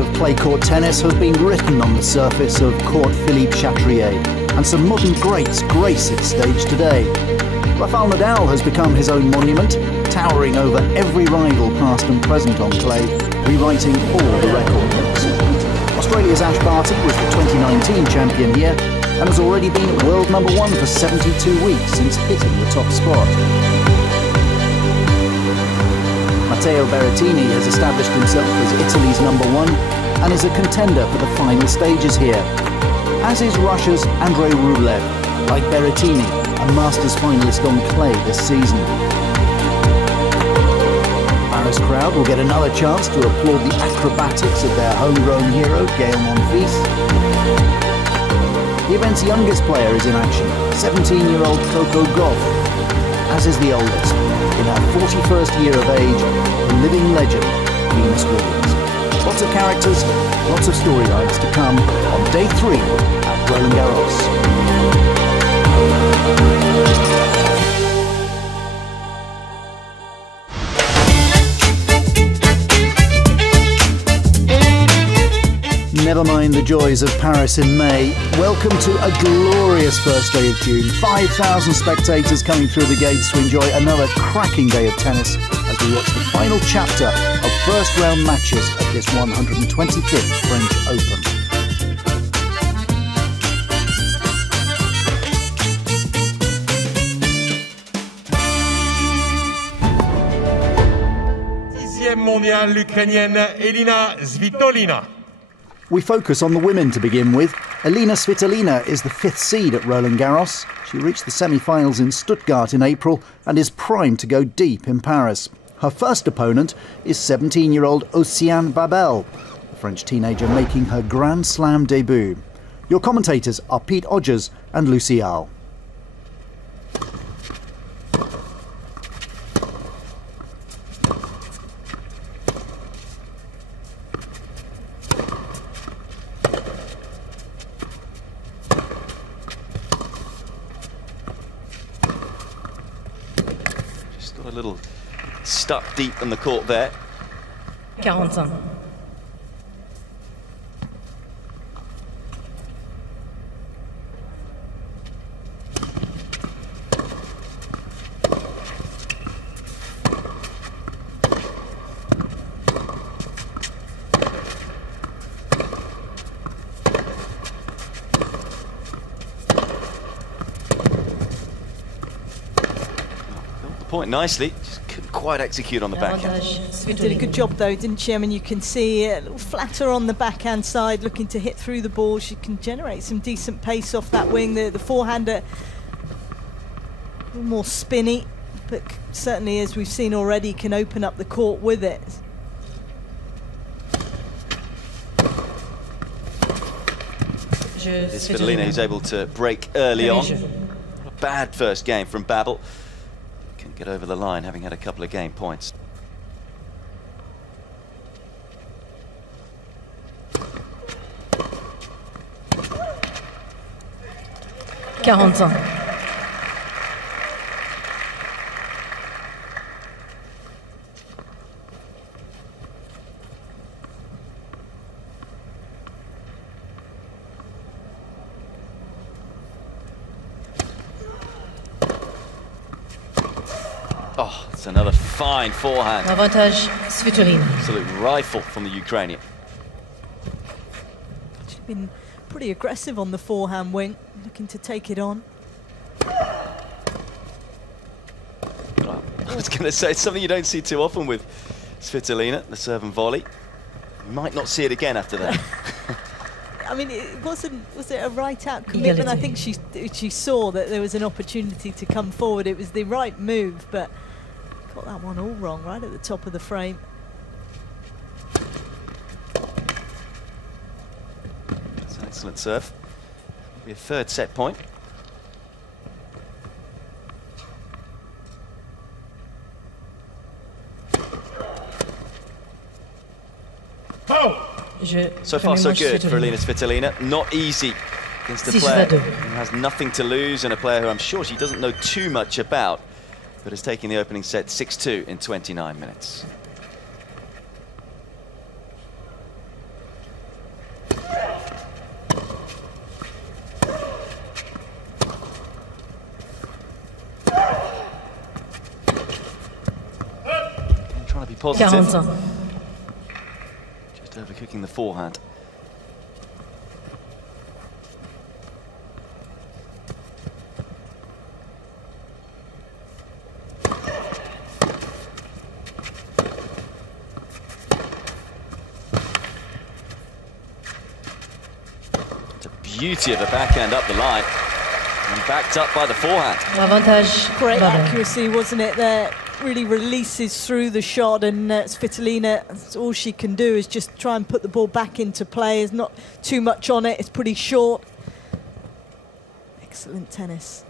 of clay court tennis has been written on the surface of Court Philippe Chatrier, and some modern greats grace its stage today. Rafael Nadal has become his own monument, towering over every rival past and present on clay, rewriting all the record books. Australia's Ash Barty was the 2019 champion here, and has already been world #1 for 72 weeks since hitting the top spot. Matteo Berrettini has established himself as Italy's #1 and is a contender for the final stages here, as is Russia's Andrei Rublev, like Berrettini, a Masters finalist on clay this season. Paris crowd will get another chance to applaud the acrobatics of their homegrown hero, Gaël Monfils. The event's youngest player is in action, 17-year-old Coco Gauff, as is the oldest, in her 41st year of age, the living legend, Venus Williams. Lots of characters, lots of storylines to come on day 3 at 롤랑가로스. Never mind the joys of Paris in May. Welcome to a glorious first day of June. 5,000 spectators coming through the gates to enjoy another cracking day of tennis as we watch the final chapter of first round matches at this 125th French Open. Dixième mondiale, l'Ukrainienne Elina Svitolina. We focus on the women to begin with. Elina Svitolina is the 5th seed at 롤랑가로스. She reached the semi-finals in Stuttgart in April and is primed to go deep in Paris. Her first opponent is 17-year-old Océane Babel, the French teenager making her Grand Slam debut. Your commentators are Pete Odgers and Lucy Al. A little stuck deep in the court there. 45. Point nicely, just couldn't quite execute on the backhand. Did a good job though, didn't she? I mean, you can see a little flatter on the backhand side, looking to hit through the ball. She can generate some decent pace off that wing. The forehander, a little more spinny, but certainly, as we've seen already, can open up the court with it. It's Svitolina who's able to break early on. Not a bad first game from Babel. Can get over the line, having had a couple of game points. Oh, it's another fine forehand. Avantage Svitolina. Absolute rifle from the Ukrainian. She's been pretty aggressive on the forehand wing, looking to take it on. Well, I was going to say, it's something you don't see too often with Svitolina, the serve and volley. You might not see it again after that. I mean, was it a right-out commitment? I think she saw that there was an opportunity to come forward. It was the right move, but got that one all wrong, right at the top of the frame. That's an excellent serve. Be a third set point. So far, so good for Elina Svitolina. Not easy against a player who has nothing to lose and a player who I'm sure she doesn't know too much about, but has taken the opening set 6-2 in 29 minutes. positive. 40 ans. Just overcooking the forehand. It's a beauty of a backhand up the line. And backed up by the forehand. Avantage. Great accuracy, wasn't it, there? Really releases through the shot, and Svitolina, that's all she can do is just try and put the ball back into play. There's not too much on it, it's pretty short. Excellent tennis.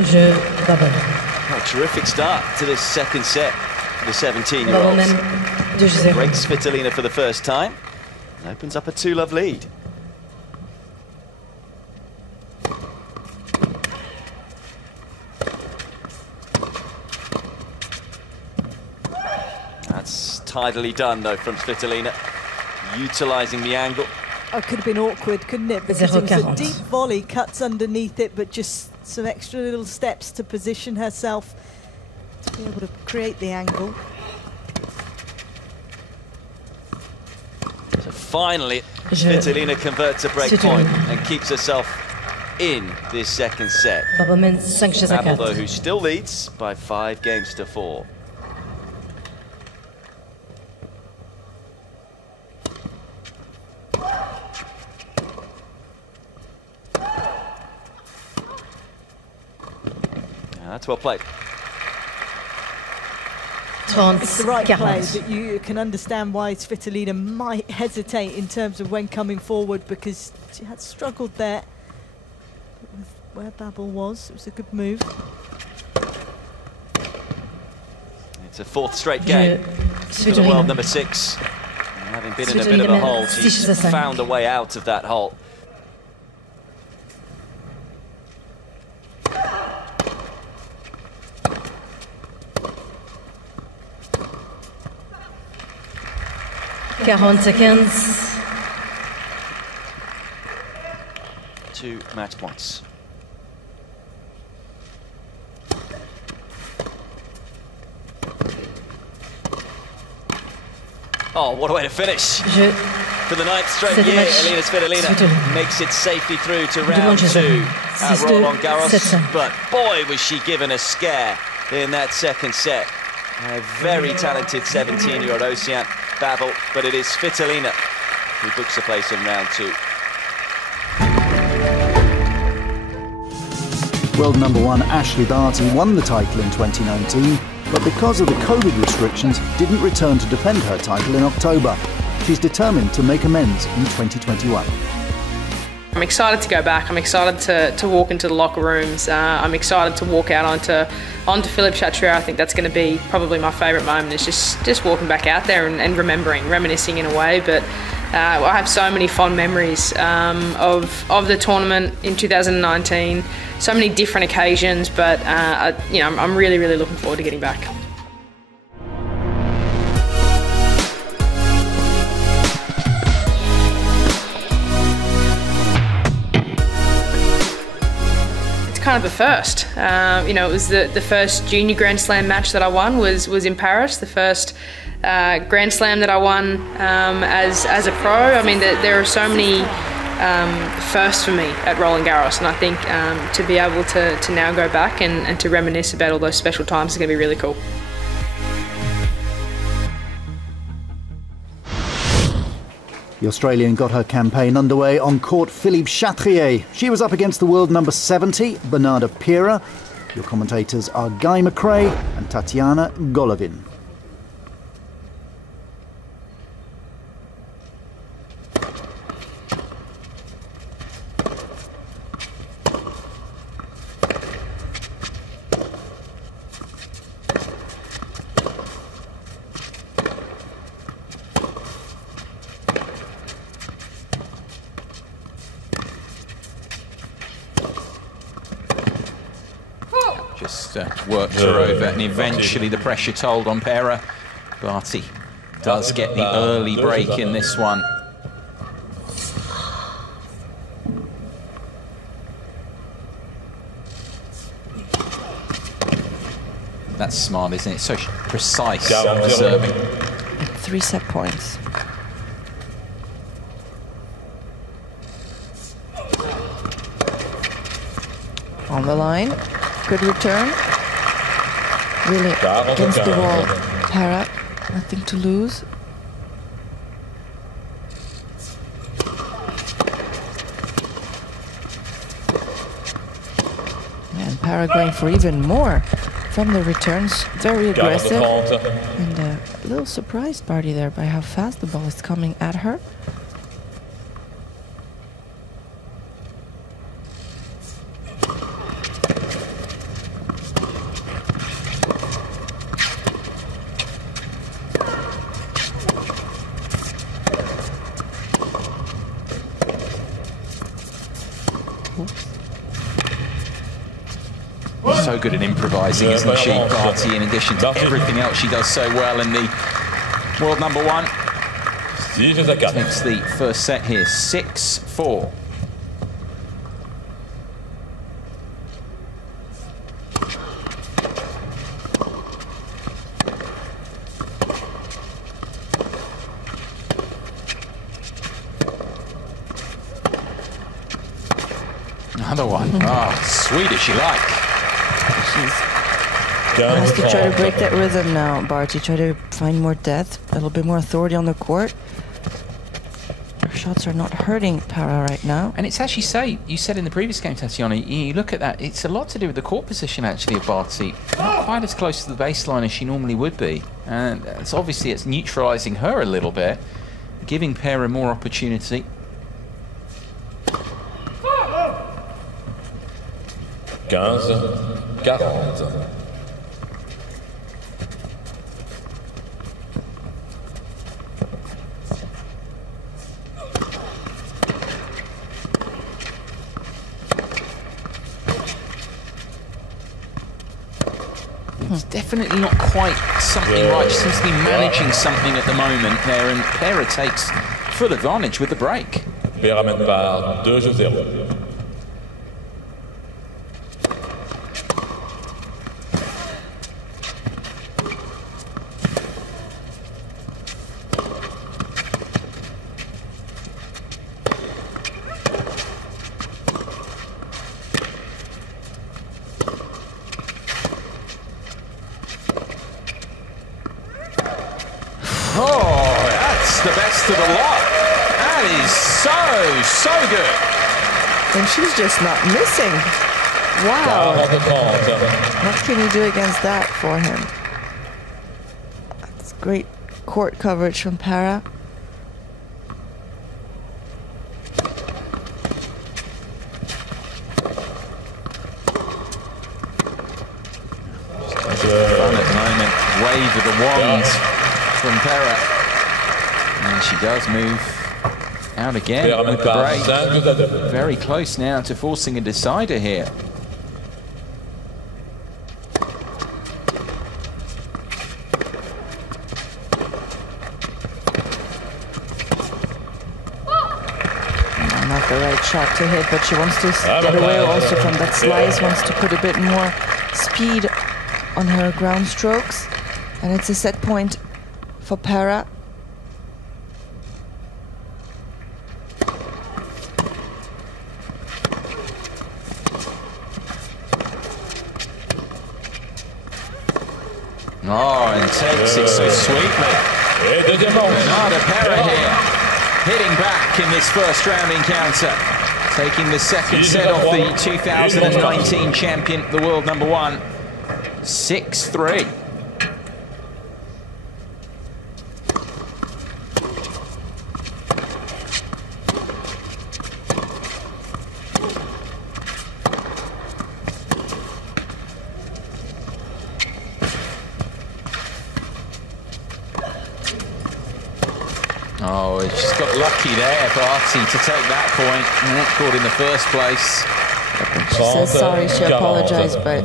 Je bubble. Oh, terrific start to this second set for the 17-year-olds. Breaks Svitolina for the first time and opens up a 2-love lead. That's tidily done though from Svitolina, utilising the angle. Oh, it could have been awkward, couldn't it? Because it was a deep volley, cuts underneath it, but just some extra little steps to position herself to be able to create the angle. So finally, Svitolina converts a break point and keeps herself in this second set. Babel, though, who still leads by 5 games to 4. That's well played. It's the right play, but you can understand why Svitolina might hesitate in terms of when coming forward, because she had struggled there. But with where Babel was, it was a good move. It's a 4th straight game for the world number 6. And having been in a bit of a hole, she's found a way out of that hole. Seconds. 2 match points. Oh, what a way to finish. For the 9th straight year, Elina Svitolina makes it safely through to round 2 at 롤랑가로스. But boy, was she given a scare in that second set. A very talented 17-year-old Ocean Babel, but it is Svitolina who books a place in round 2. World number 1 Ashley Barty won the title in 2019, but because of the COVID restrictions, didn't return to defend her title in October. She's determined to make amends in 2021. I'm excited to go back. I'm excited to walk into the locker rooms. I'm excited to walk out onto Philippe Chatrier. I think that's going to be probably my favourite moment. Is just walking back out there and reminiscing in a way. But I have so many fond memories of the tournament in 2019. So many different occasions, but I'm really looking forward to getting back. Kind of a first. It was the first junior Grand Slam match that I won was in Paris. The first Grand Slam that I won as a pro. I mean, there are so many firsts for me at 롤랑가로스, and I think to be able to now go back and to reminisce about all those special times is going to be really cool. The Australian got her campaign underway on court Philippe Chatrier. She was up against the world number 70, Bernarda Pera. Your commentators are Guy McRae and Tatiana Golovin. Worked her over, and eventually the pressure told on Pera. Barty does get the early break in this one. That's smart, isn't it? So precise serving. 3 set points. On the line, good return. Really against the wall. Para, nothing to lose. And Para going for even more from the returns. Very aggressive. And a little surprised Barty there by how fast the ball is coming at her. So good at improvising, isn't she, Barty, in addition to everything else she does so well in the world number 1. Takes the first set here, 6-4. Another one. Ah, sweet as you like. Has to try to break that rhythm now, Barty. Try to find more depth, a little bit more authority on the court. Her shots are not hurting Para right now. And it's as you say, you said in the previous game, Tatiana, you look at that, it's a lot to do with the court position actually of Barty. Not quite as close to the baseline as she normally would be. And it's obviously it's neutralising her a little bit, giving Para more opportunity. It's definitely not quite something right. She seems to be managing something at the moment there, and Para takes full advantage with the break. Para mène par 2-0. The best of the lot. That is so good. And she's just not missing. Wow. What can you do against that for him? That's great court coverage from Para. Fun at the moment. Wave of the wands from Para. And she does move out again with the break. Very close now to forcing a decider here. Not the right shot to hit, but she wants to get away also from that slice, wants to put a bit more speed on her ground strokes. And it's a set point for Para. Oh, and takes it so sweetly. Bernarda Para here, hitting back in this first round encounter. Taking the second set off the 2019 champion, the world number 1, 6-3. Oh, she's got lucky there, Barty, to take that point. Not caught in the first place. She says sorry, she apologized, but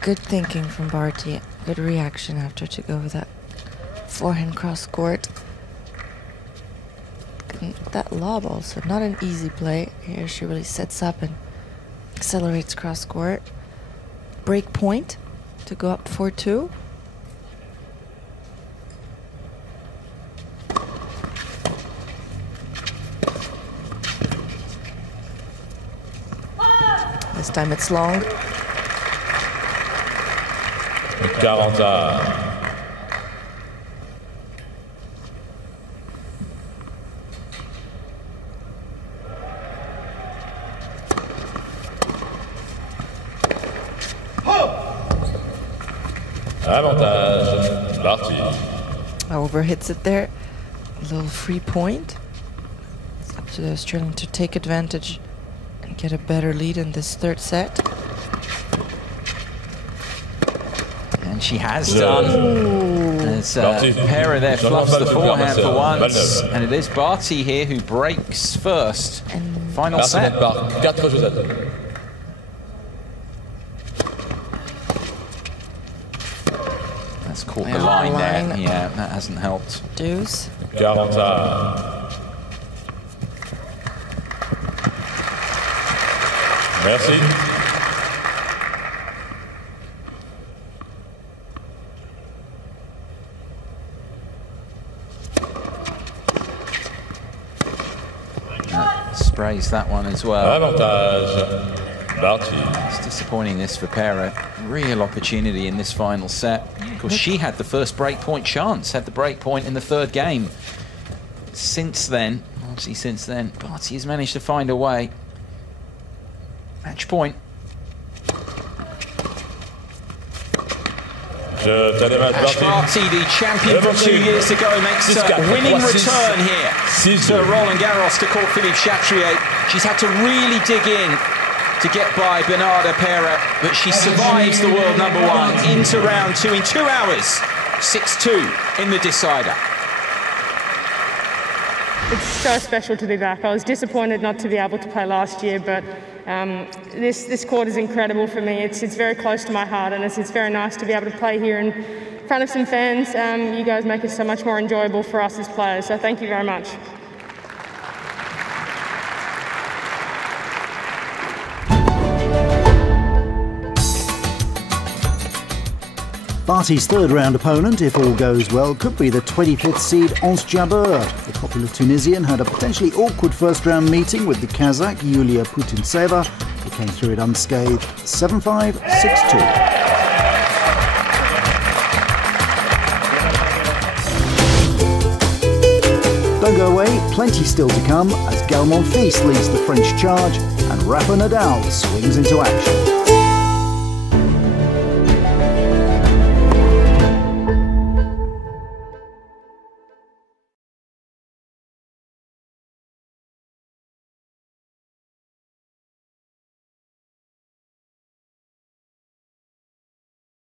good thinking from Barty. Good reaction after to go with that forehand cross court. And that lob also, not an easy play. Here she really sets up and accelerates cross court. Break point. to go up 4-2. This time it's long. 40. Avantage, parti. Overhits it there. A little free point. It's up to the Australian to take advantage and get a better lead in this third set. And she has done. As Pera there fluffs the forehand for once. And it is Barty here who breaks first. And final set. That's caught the line there. Yeah, that hasn't helped. Deuce. 40. Merci. Sprays that one as well. Avantage, parti. It's disappointing this for Pera. Real opportunity in this final set. Of course, she had the first break point chance, had the break point in the third game. Since then, obviously since then, Barty has managed to find a way. Match point. Ash Barty, the champion from 2 years ago, makes a winning return here to 롤랑가로스 to court Philippe Chatrier. She's had to really dig in to get by Bernarda Pera, but she survives the world #1 into round 2 in 2 hours. 6-2 in the decider. It's so special to be back. I was disappointed not to be able to play last year, but this court is incredible for me. It's very close to my heart, and it's very nice to be able to play here in front of some fans. You guys make it so much more enjoyable for us as players, so thank you very much. Barty's third-round opponent, if all goes well, could be the 25th seed Ons Jabeur. The popular Tunisian had a potentially awkward first-round meeting with the Kazakh Yulia Putintseva. He came through it unscathed, 7-5, 6-2. Don't go away, plenty still to come as Galmont Fils leads the French charge and Rafa Nadal swings into action.